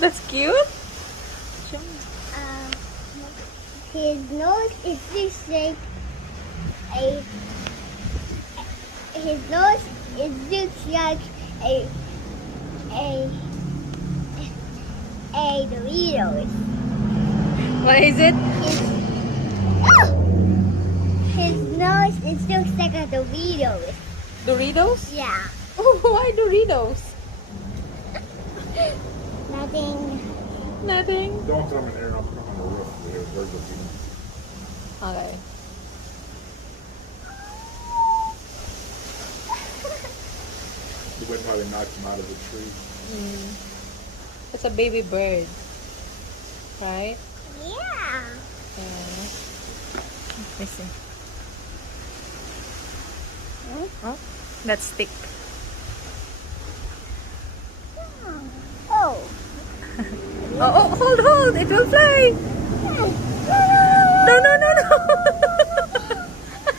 That's cute. Um, his nose is just like a. His nose is looks like a a a Doritos. What is it? His nose it looks like a Doritos. Doritos? Yeah. Oh, why Doritos? Nothing. Nothing. Don't come in here and I'll come on the roof. There's birds will feed them. Okay. The wind probably knocked them out of the tree. It's a baby bird. Right? Yeah. Yeah. Listen. Oh, that's stick. Oh. Oh, hold, hold. It will fly.